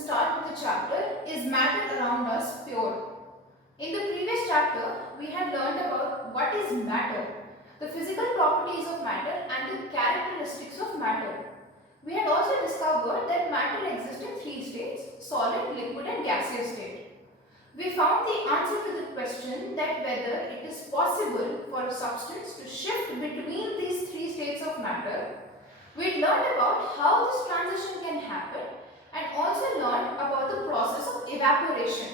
start with the chapter, Is Matter Around Us Pure? In the previous chapter, we had learned about what is matter, the physical properties of matter and the characteristics of matter. We had also discovered that matter exists in three states, solid, liquid and gaseous state. We found the answer to the question that whether it is possible for a substance to shift between these three states of matter. We learned about how this transition can happen and also learned about the process of evaporation.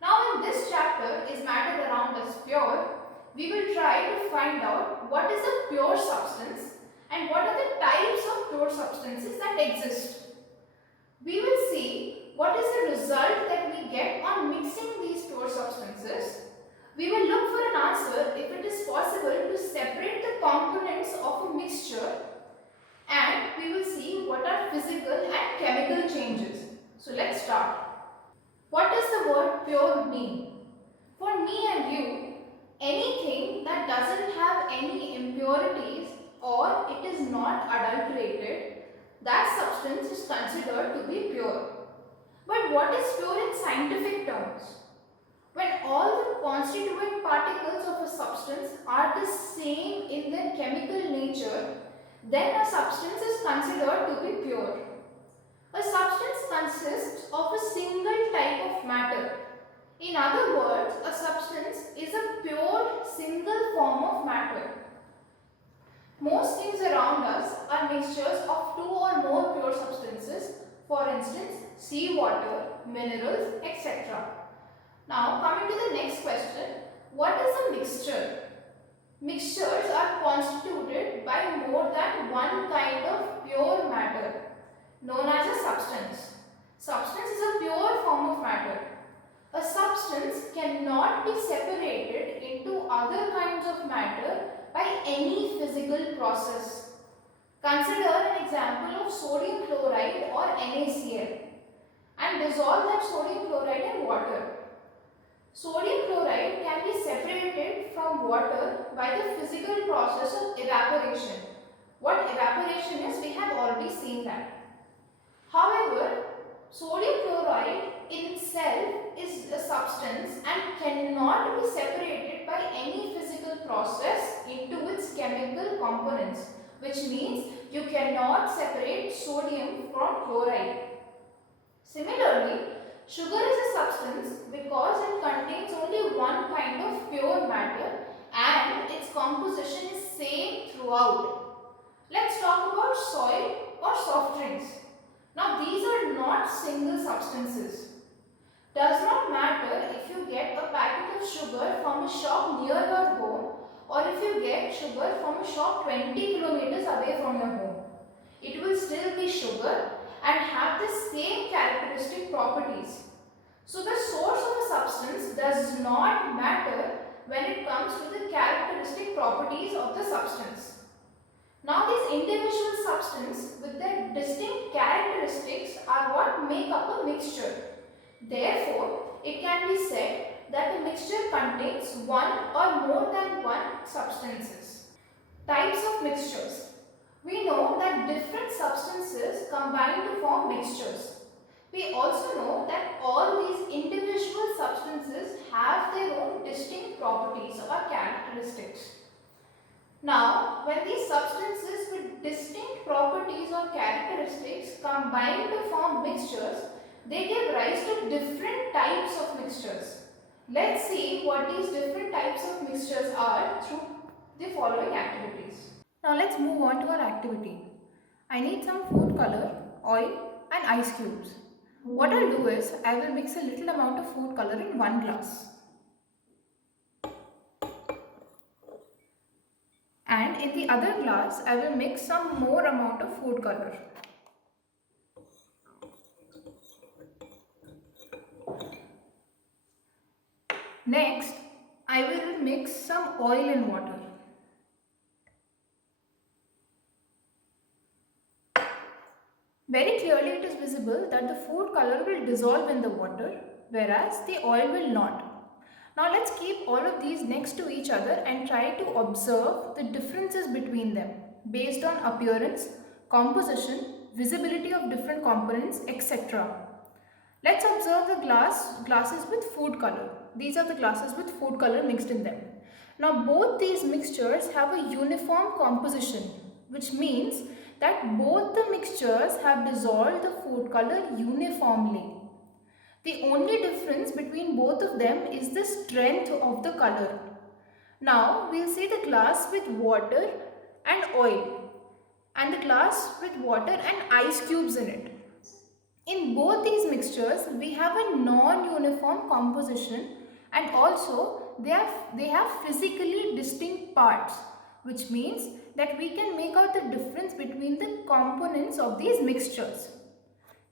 Now in this chapter, Is Matter Around Us Pure? We will try to find out what is a pure substance and what are the types of pure substances that exist. We will see what is the result that we get on mixing these pure substances. We will look for an answer if it is possible to separate the components of a mixture, and we will see what are physical and chemical changes. So let's start. What does the word pure mean? For me and you, anything that doesn't have any impurities or it is not adulterated, that substance is considered to be pure. But what is pure in scientific terms? When all the constituent particles of a substance are the same in their chemical nature, then a substance is considered to be pure. A substance consists of a single type of matter. In other words, a substance is a pure single form of matter. Most things around us are mixtures of two or more pure substances, for instance, seawater, minerals, etc. Now, coming to the next question, what is a mixture? Mixtures are constituted by more than one kind of pure matter, known as a substance. Substance is a pure form of matter. A substance cannot be separated into other kinds of matter by any physical process. Consider an example of sodium chloride or NaCl and dissolve that sodium chloride in water. Sodium chloride can be separated from water by the physical process of evaporation. What evaporation is, we have already seen that. However, sodium chloride in itself is a substance and cannot be separated by any physical process into its chemical components, which means you cannot separate sodium from chloride. Similarly, sugar is a substance because it contains only one kind of pure matter and its composition is same throughout. Let's talk about soil or soft drinks. Now these are not single substances. Does not matter if you get a packet of sugar from a shop near your home or if you get sugar from a shop 20 kilometers away from your home. It will still be sugar and have the same characteristic properties. So the source of a substance does not matter when it comes to the characteristic properties of the substance. Now these individual substances with their distinct characteristics are what make up a mixture. Therefore, it can be said that a mixture contains one or more than one substances. Types of mixtures. We know that different substances combine to form mixtures. We also know that all these individual substances have their own distinct properties or characteristics. Now, when these substances with distinct properties or characteristics combine to form mixtures, they give rise to different types of mixtures. Let's see what these different types of mixtures are through the following activities. Now let's move on to our activity. I need some food color, oil and ice cubes. What I'll do is, I will mix a little amount of food color in one glass. And in the other glass, I will mix some more amount of food color. Next, I will mix some oil in water. Very clearly it is visible that the food color will dissolve in the water, whereas the oil will not. Now let's keep all of these next to each other and try to observe the differences between them based on appearance, composition, visibility of different components, etc. Let's observe the glasses with food color. These are the glasses with food color mixed in them. Now both these mixtures have a uniform composition, which means that both the mixtures have dissolved the food color uniformly. The only difference between both of them is the strength of the color. Now we'll see the glass with water and oil, and the glass with water and ice cubes in it. In both these mixtures, we have a non-uniform composition, and also they have physically distinct parts, which means that we can make out the difference between the components of these mixtures.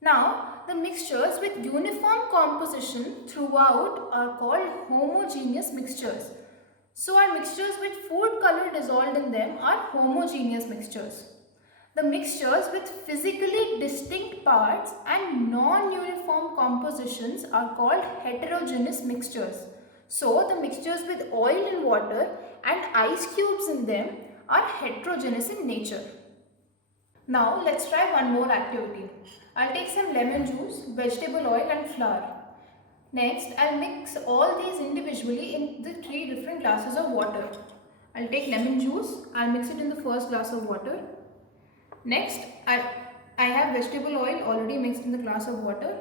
Now, the mixtures with uniform composition throughout are called homogeneous mixtures. So, our mixtures with food color dissolved in them are homogeneous mixtures. The mixtures with physically distinct parts and non-uniform compositions are called heterogeneous mixtures. So, the mixtures with oil and water and ice cubes in them are heterogeneous in nature. Now, let's try one more activity. I'll take some lemon juice, vegetable oil and flour. Next, I'll mix all these individually in the 3 different glasses of water. I'll take lemon juice, I'll mix it in the first glass of water. Next, I have vegetable oil already mixed in the glass of water.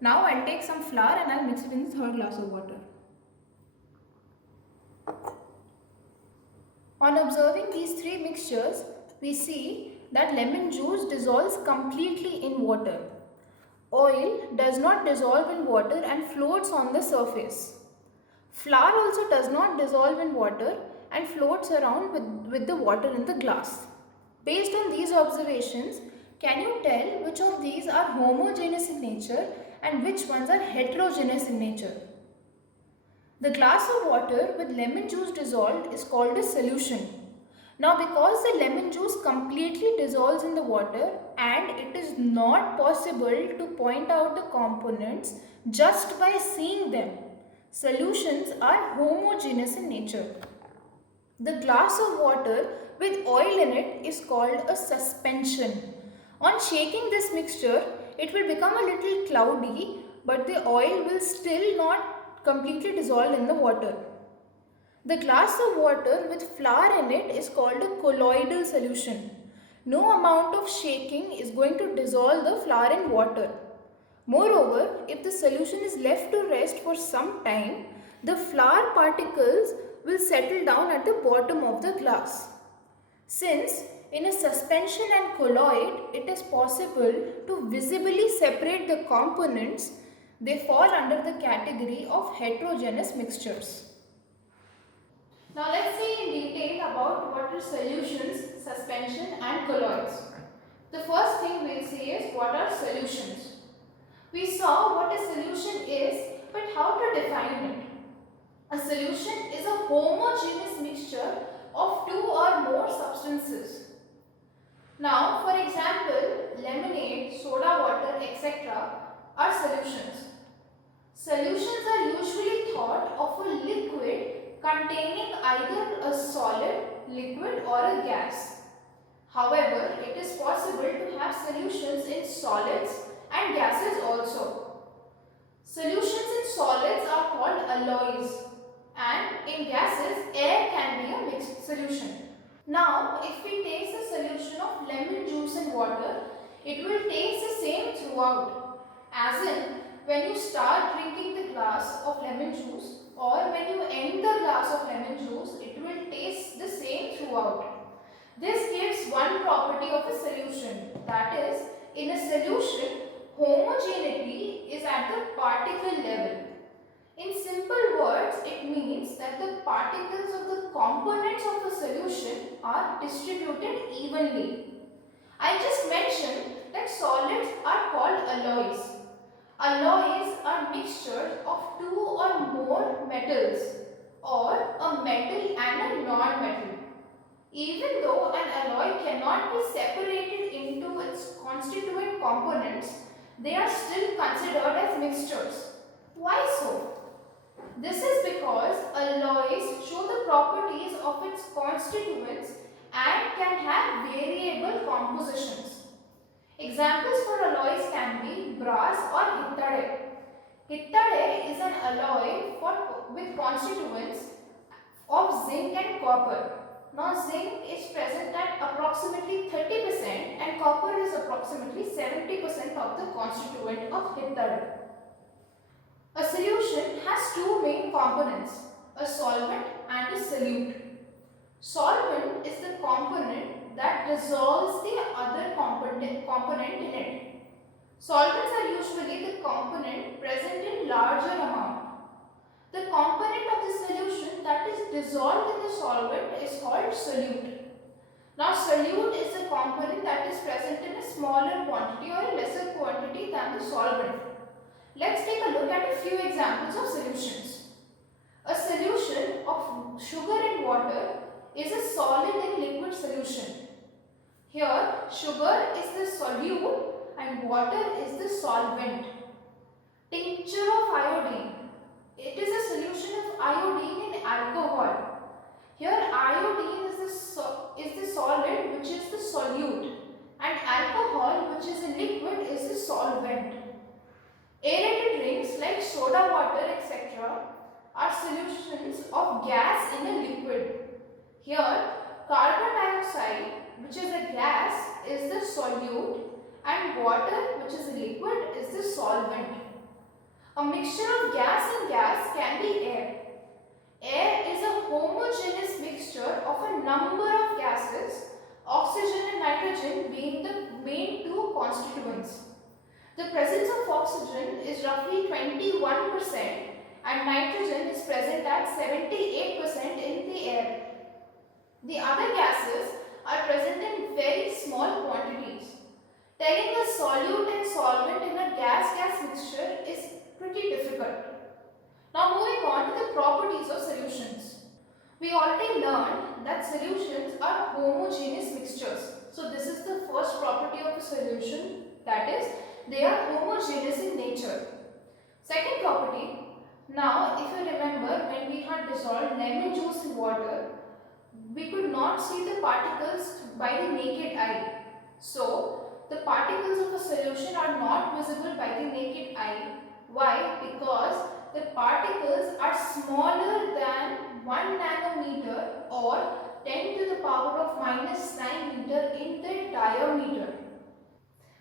Now I'll take some flour and I'll mix it in the third glass of water. On observing these 3 mixtures, we see that lemon juice dissolves completely in water. Oil does not dissolve in water and floats on the surface. Flour also does not dissolve in water and floats around with the water in the glass. Based on these observations, can you tell which of these are homogeneous in nature and which ones are heterogeneous in nature? The glass of water with lemon juice dissolved is called a solution. Now, because the lemon juice completely dissolves in the water and it is not possible to point out the components just by seeing them, solutions are homogeneous in nature. The glass of water with oil in it is called a suspension. On shaking this mixture, it will become a little cloudy, but the oil will still not completely dissolve in the water. The glass of water with flour in it is called a colloidal solution. No amount of shaking is going to dissolve the flour in water. Moreover, if the solution is left to rest for some time, the flour particles will settle down at the bottom of the glass. Since in a suspension and colloid, it is possible to visibly separate the components, they fall under the category of heterogeneous mixtures. Now let's see in detail about what are solutions, suspension and colloids. The first thing we'll see is what are solutions. We saw what a solution is, but how to define it. A solution is a homogeneous mixture of 2 or more substances. Now, for example, lemonade, soda water, etc. are solutions. Solutions are usually thought of a liquid containing either a solid, liquid or a gas. However, it is possible to have solutions in solids and gases also. Solutions in solids are called alloys, and in gases, air can be a mixed solution. Now, if we taste a solution of lemon juice in water, it will taste the same throughout. As in, when you start drinking the glass of lemon juice or when you end the glass of lemon juice, it will taste the same throughout. This gives one property of a solution, that is, in a solution, homogeneity is at the particle level. In simple words, it means that the particles of the components of a solution are distributed evenly. I just mentioned that solids are called alloys. Alloys are mixtures of 2 or more metals, or a metal and a non-metal. Even though an alloy cannot be separated into its constituent components, they are still considered as mixtures. Why so? This is because alloys show the properties of its constituents and can have variable compositions. Examples for alloys can be brass or hittite. Hittite is an alloy with constituents of zinc and copper. Now zinc is present at approximately 30% and copper is approximately 70% of the constituent of hittite. A solution has two main components, a solvent and a solute. Solvent is the component that dissolves the other component in it. Solvents are usually the component present in larger amount. The component of the solution that is dissolved in the solvent is called solute. Now solute is the component that is present in a smaller quantity or a lesser quantity than the solvent. Let's take a look at a few examples of solutions. A solution of sugar in water is a solid in liquid solution. Here sugar is the solute and water is the solvent. Tincture of iodine. It is a solution of iodine in alcohol. Here iodine is the solid which is the solute and alcohol which is a liquid is the solvent. Aerated drinks like soda water etc. are solutions of gas in a liquid. Here carbon dioxide which is a gas is the solute and water which is a liquid is the solvent. A mixture of gas and gas can be air. Air is a homogeneous mixture of a number of gases, oxygen and nitrogen being the main two constituents. The presence of oxygen is roughly 21% and nitrogen is present at 78% in the air. The other gases are present in very small quantities. Telling a solute and solvent in a gas-gas mixture is pretty difficult. Now moving on to the properties of solutions. We already learned that solutions are homogeneous mixtures. So this is the first property of a solution, that is, they are homogeneous in nature. Second property, now if you remember when we had dissolved lemon juice in water, we could not see the particles by the naked eye. So the particles of a solution are not visible by the naked eye. Why? Because the particles are smaller than 1 nanometer or 10 to the power of minus 9 meter in their diameter.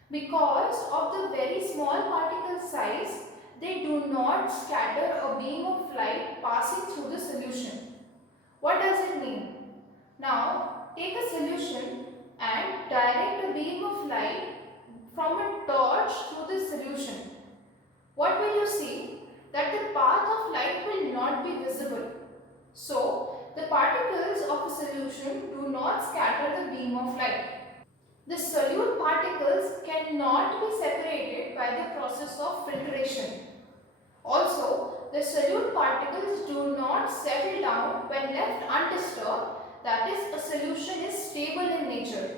Because of the very small particle size, they do not scatter a beam of light passing through the solution. What does it mean? Now, take a solution and direct a beam of light from a torch through the solution. What will you see? That the path of light will not be visible. So, the particles of a solution do not scatter the beam of light. The solute particles cannot be separated by the process of filtration. Also, the solute particles do not settle down when left undisturbed, that is, a solution is stable in nature.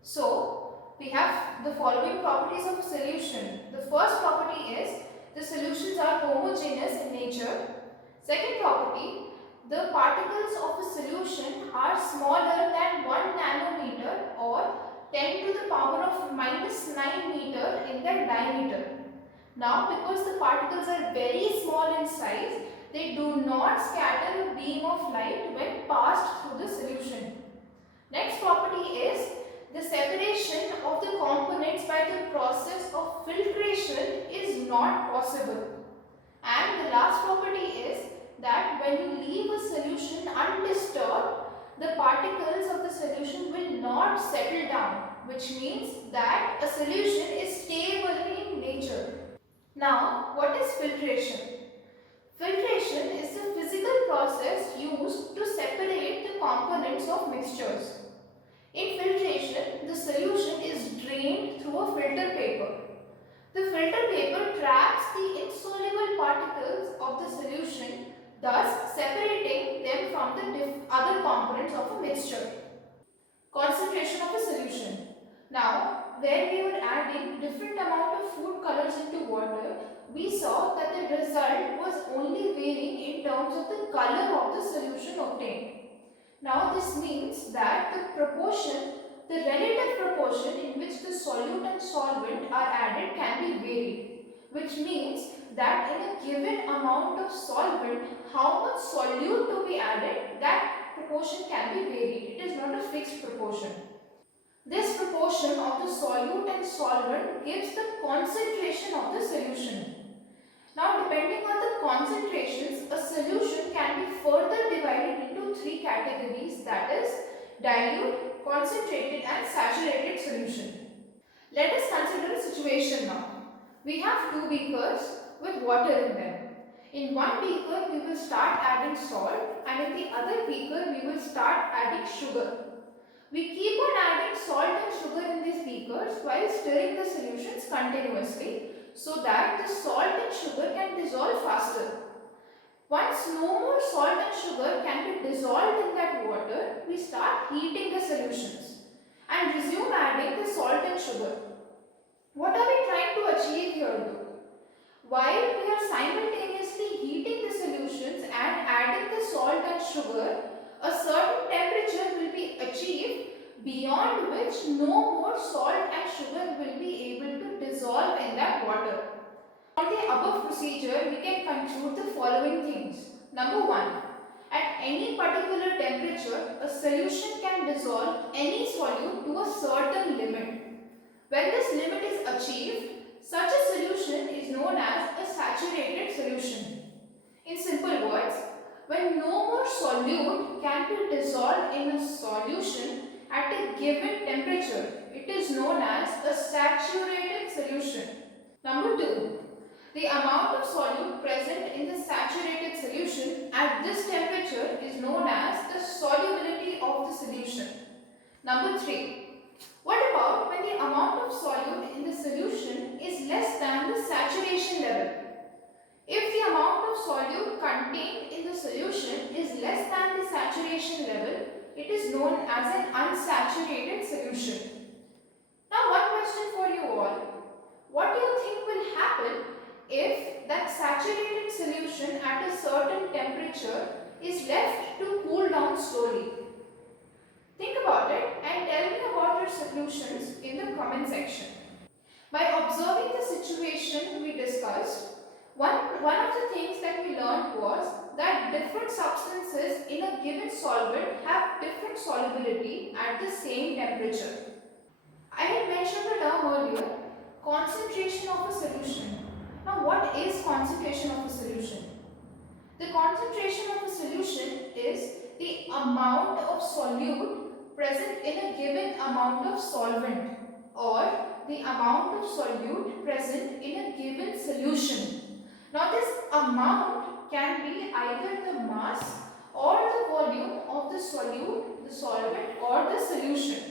So, we have the following properties of a solution. The first property is the solutions are homogeneous in nature. Second property, the particles of a solution are smaller than 1 nanometer or 10 to the power of minus 9 meter in their diameter. Now, because the particles are very small in size, they do not scatter a beam of light when passed through the solution. Next property is the separation of the components by the process of filtration is not possible. And the last property is that when you leave a solution undisturbed, the particles of the solution will not settle down, which means that a solution is stable in nature. Now, what is filtration? Filtration is the physical process used to separate the components of mixtures. In filtration, the solution is drained through a filter paper. The filter paper traps the insoluble particles of the solution, thus separating them from the other components of a mixture. Concentration of a solution. Now, where we were adding different amount of food colors into water, we saw that the result was only varying in terms of the color of the solution obtained. Now, this means that the relative proportion in which the solute and solvent are added can be varied, which means that in a given amount of solvent, how much solute to be added, that proportion can be varied. It is not a fixed proportion. This proportion of the solute and solvent gives the concentration of the solution. Now, depending on the concentrations, a solution can be further divided into three categories, that is dilute, concentrated and saturated solution. Let us consider a situation now. We have two beakers with water in them. In one beaker we will start adding salt, and in the other beaker we will start adding sugar. We keep on adding salt and sugar in these beakers while stirring the solutions continuously so that the salt and sugar can dissolve faster. Once no more salt and sugar can be dissolved in that water, we start heating the solutions and resume adding the salt and sugar. What are we trying to achieve here though? While we are simultaneously heating the solutions and adding the salt and sugar, a certain temperature will be achieved beyond which no more salt and sugar will be able to dissolve in that water. From the above procedure, we can conclude the following things. Number 1. At any particular temperature, a solution can dissolve any solute to a certain limit. When this limit is achieved, such a solution is known as a saturated solution. In simple words, when no more solute can be dissolved in a solution at a given temperature, it is known as a saturated solution. Number 2. The amount of solute present in the saturated solution at this temperature is known as the solubility of the solution. Number 3. What about when the amount of solute in the solution is less than the saturation level? If the amount of solute contained in the solution is less than the saturation level, it is known as an unsaturated solution. Now, one question for you all. What do you think will happen if that saturated solution at a certain temperature is left to cool down slowly? Think about it and tell me about your solutions in the comment section. By observing the situation we discussed, one of the things that we learned was that different substances in a given solvent have different solubility at the same temperature. I had mentioned the term earlier, concentration of a solution. Now, what is concentration of a solution? The concentration of a solution is the amount of solute present in a given amount of solvent, or the amount of solute present in a given solution. Now, this amount can be either the mass or the volume of the solute, the solvent or the solution.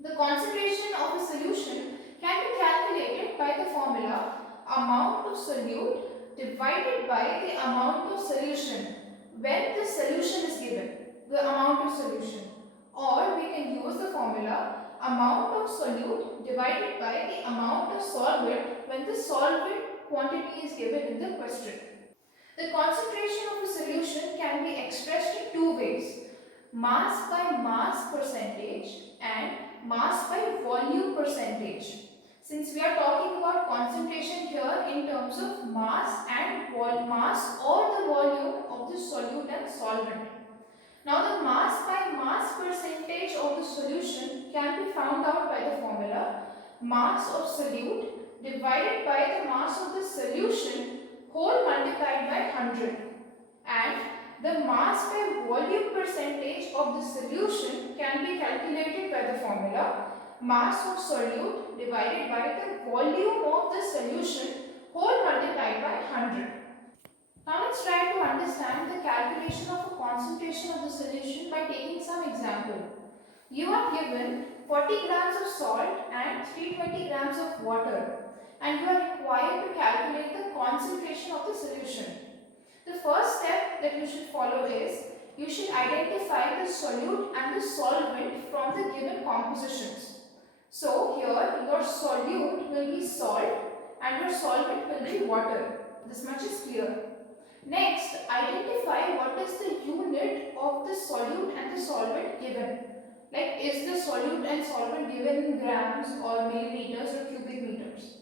The concentration of a solution can be calculated by the formula amount of solute divided by the amount of solution when the solution is given, the amount of solution. Or we can use the formula amount of solute divided by the amount of solvent when the solvent quantity is given in the question. The concentration of a solution can be expressed in two ways, mass by mass percentage and mass by volume percentage. Since we are talking about concentration here in terms of mass and mass or the volume of the solute and solvent. Now, the mass by mass percentage of the solution can be found out by the formula mass of solute divided by the mass of the solution whole multiplied by 100, and the mass by volume percentage of the solution can be calculated by the formula mass of solute divided by the volume of the solution whole multiplied by 100. Now let's try to understand the calculation of a concentration of the solution by taking some example. You are given 40 grams of salt and 320 grams of water, and you are required to calculate the concentration of the solution. The first step that you should follow is you should identify the solute and the solvent from the given compositions. So here your solute will be salt and your solvent will be water. This much is clear. Next, identify what is the unit of the solute and the solvent given. Like, is the solute and solvent given in grams or milliliters or cubic meters?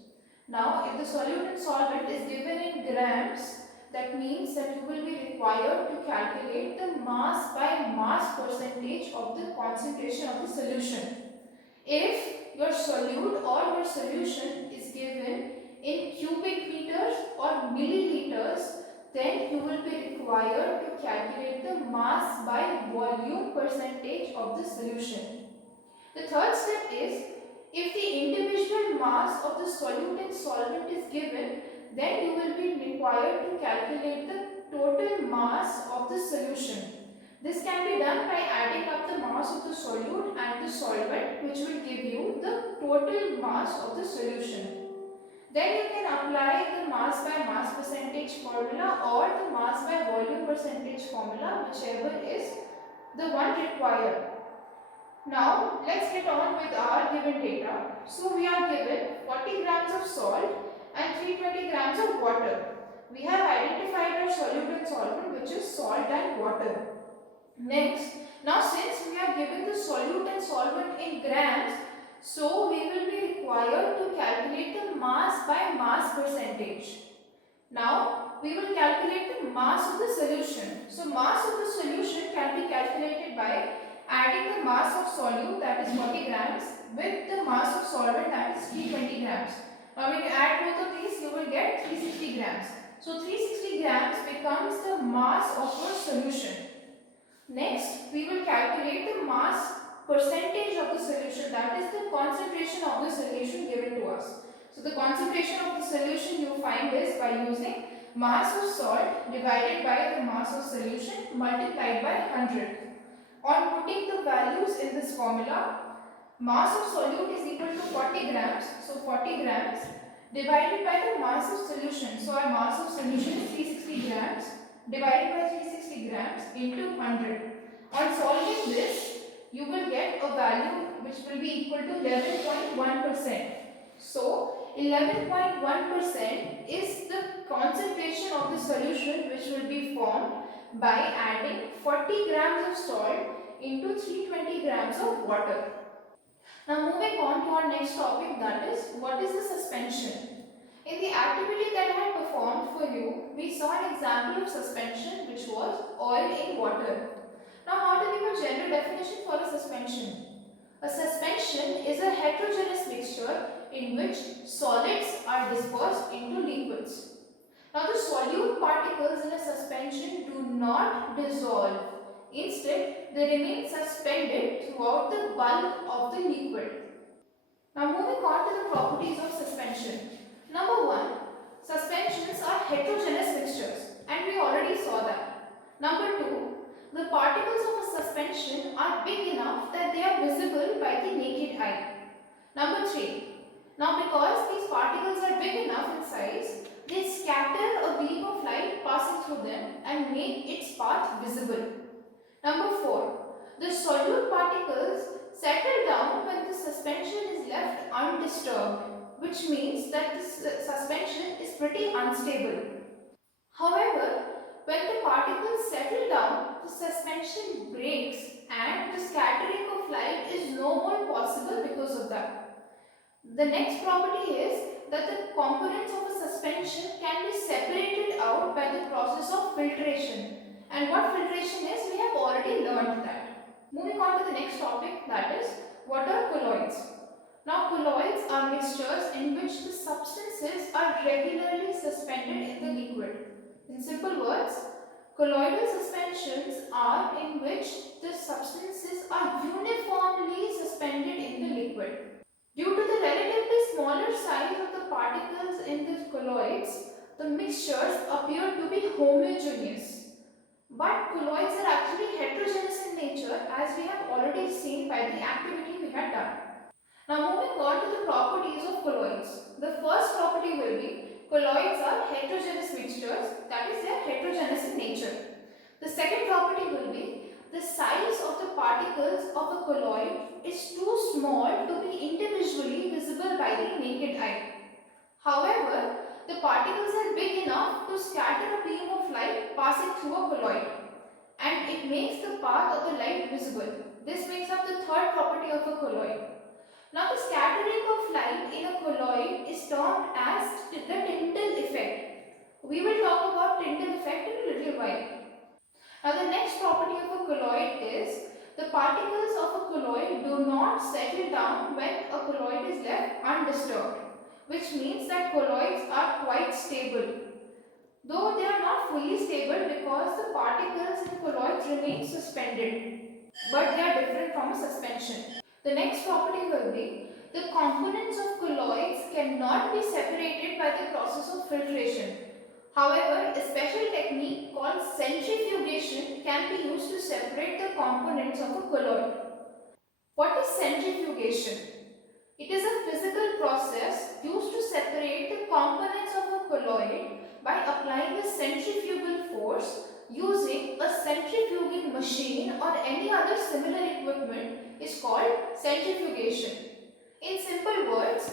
Now, if the solute and solvent is given in grams, that means that you will be required to calculate the mass by mass percentage of the concentration of the solution. If your solute or your solution is given in cubic meters or milliliters, then you will be required to calculate the mass by volume percentage of the solution. The third step is, if the individual mass of the solute and solvent is given, then you will be required to calculate the total mass of the solution. This can be done by adding up the mass of the solute and the solvent, which will give you the total mass of the solution. Then you can apply the mass by mass percentage formula or the mass by volume percentage formula, whichever is the one required. Now let's get on with our given data. So we are given 40 grams of salt and 320 grams of water. We have identified our solute and solvent, which is salt and water. Next, now since we are given the solute and solvent in grams, so we will be required to calculate the mass by mass percentage. Now we will calculate the mass of the solution. So mass of the solution can be calculated by adding the mass of solute, that is 40 grams, with the mass of solvent, that is 320 grams. Now when you add both of these, you will get 360 grams. So 360 grams becomes the mass of your solution. Next, we will calculate the mass percentage of the solution, that is the concentration of the solution given to us. So the concentration of the solution you find is by using mass of salt divided by the mass of solution multiplied by 100. On putting the values in this formula, mass of solute is equal to 40 grams. So 40 grams divided by the mass of solution. So our mass of solution is 360 grams divided by 360 grams into 100. On solving this, you will get a value which will be equal to 11.1%. So 11.1% is the concentration of the solution which will be formed by adding 40 grams of salt into 320 grams of water. Now moving on to our next topic, that is, what is the suspension? In the activity that I had performed for you, we saw an example of suspension which was oil in water. Now how to give a general definition for a suspension? A suspension is a heterogeneous mixture in which solids are dispersed into liquids. Now the solute particles in a suspension do not dissolve. Instead, they remain suspended throughout the bulk of the liquid. Now moving on to the properties of suspension. Number 1, suspensions are heterogeneous mixtures, and we already saw that. Number 2, the particles of a suspension are big enough that they are visible by the naked eye. Number 3, now because these particles are big enough in size, they scatter a beam of light passing through them and make its path visible. Number 4, the solute particles settle down when the suspension is left undisturbed, which means that the suspension is pretty unstable. However, when the particles settle down, the suspension breaks and the scattering of light is no more possible because of that. The next property is that the components of a suspension can be separated out by the process of filtration. And what filtration is, we have already learned that. Moving on to the next topic, that is, what are colloids? Now colloids are mixtures in which the substances are regularly suspended in the liquid. In simple words, colloidal suspensions are in which the substances are uniformly suspended in the liquid. Due to the relatively smaller size of the particles in the colloids, the mixtures appear to be homogeneous. But colloids are actually heterogeneous in nature, as we have already seen by the activity we had done. Now moving on to the properties of colloids. The first property will be colloids are heterogeneous mixtures, that is, they are heterogeneous in nature. The second property will be the size of the particles of a colloid is too small to be individually visible by the naked eye. However, the particles are big enough to scatter a beam of light passing through a colloid, and it makes the path of the light visible. This makes up the third property of a colloid. Now the scattering of light in a colloid is termed as colloid do not settle down when a colloid is left undisturbed, which means that colloids are quite stable. Though they are not fully stable because the particles in colloids remain suspended, but they are different from a suspension. The next property will be the components of colloids cannot be separated by the process of filtration. However, a special technique called centrifugation can be used to separate the components of a colloid. What is centrifugation? It is a physical process used to separate the components of a colloid by applying a centrifugal force using a centrifuging machine or any other similar equipment is called centrifugation. In simple words,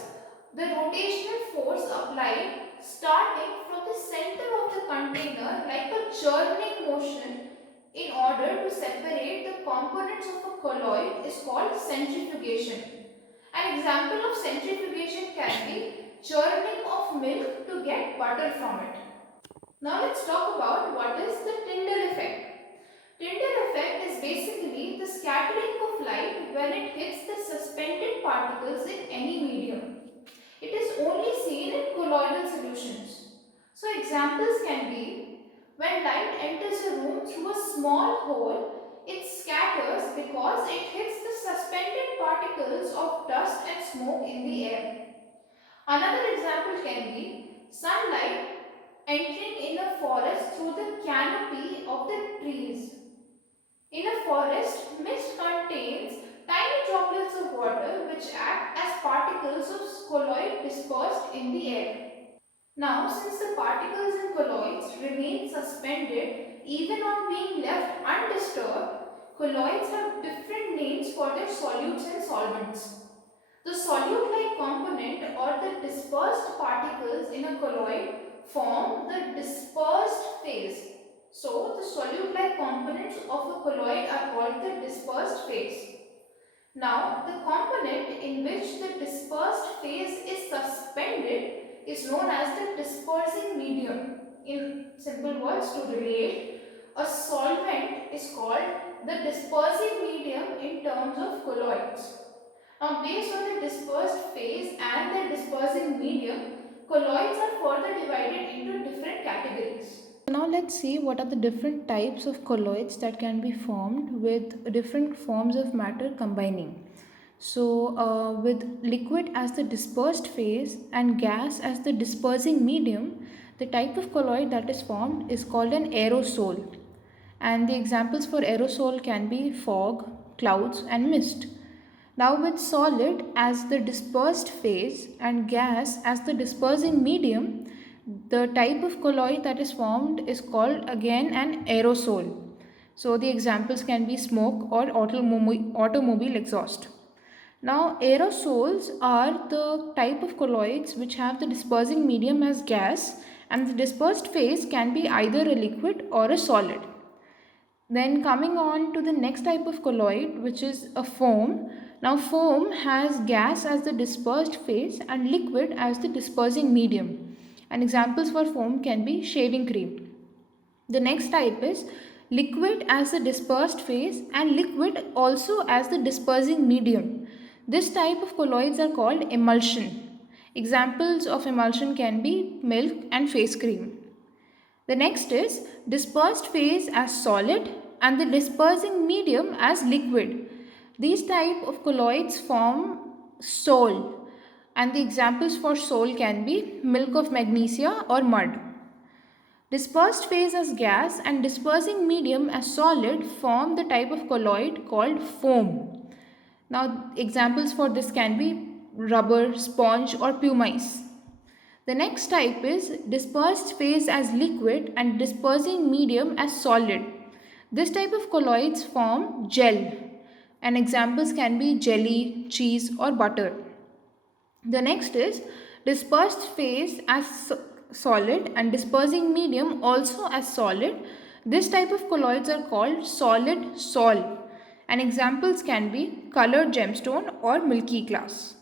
the rotational force applied starting from the center of the container like a churning motion in order to separate the components of a colloid is called centrifugation. An example of centrifugation can be churning of milk to get butter from it. Now let's talk about what is the Tyndall effect. Tyndall effect is basically the scattering of light when it hits the suspended particles in any medium. It is only seen in colloidal solutions. So examples can be when light enters a room through a small hole, it scatters because it hits the suspended particles of dust and smoke in the air. Another example can be sunlight entering in a forest through the canopy of the trees. In a forest, mist contains tiny droplets of water which act as particles of colloid dispersed in the air. Now, since the particles in colloids remain suspended even on being left undisturbed, colloids have different names for their solutes and solvents. The solute-like component or the dispersed particles in a colloid form the dispersed phase. So, the solute-like components of a colloid are called the dispersed phase. Now, the component in which the dispersed phase is suspended is known as the dispersing medium. In simple words, to relate, a solvent is called the dispersing medium in terms of colloids. Now, based on the dispersed phase and the dispersing medium, colloids are further divided into different categories. Now let's see what are the different types of colloids that can be formed with different forms of matter combining. So with liquid as the dispersed phase and gas as the dispersing medium, the type of colloid that is formed is called an aerosol. And the examples for aerosol can be fog, clouds and mist. Now with solid as the dispersed phase and gas as the dispersing medium, the type of colloid that is formed is called again an aerosol. So the examples can be smoke or automobile exhaust. Now aerosols are the type of colloids which have the dispersing medium as gas and the dispersed phase can be either a liquid or a solid. Then coming on to the next type of colloid, which is a foam. Now foam has gas as the dispersed phase and liquid as the dispersing medium. And examples for foam can be shaving cream. The next type is liquid as the dispersed phase and liquid also as the dispersing medium. This type of colloids are called emulsion. Examples of emulsion can be milk and face cream. The next is dispersed phase as solid and the dispersing medium as liquid. These type of colloids form sol, and the examples for sol can be milk of magnesia or mud. Dispersed phase as gas and dispersing medium as solid form the type of colloid called foam. Now examples for this can be rubber, sponge or pumice. The next type is dispersed phase as liquid and dispersing medium as solid. This type of colloids form gel, and examples can be jelly, cheese or butter. The next is dispersed phase as solid and dispersing medium also as solid. This type of colloids are called solid sol, and examples can be colored gemstone or milky glass.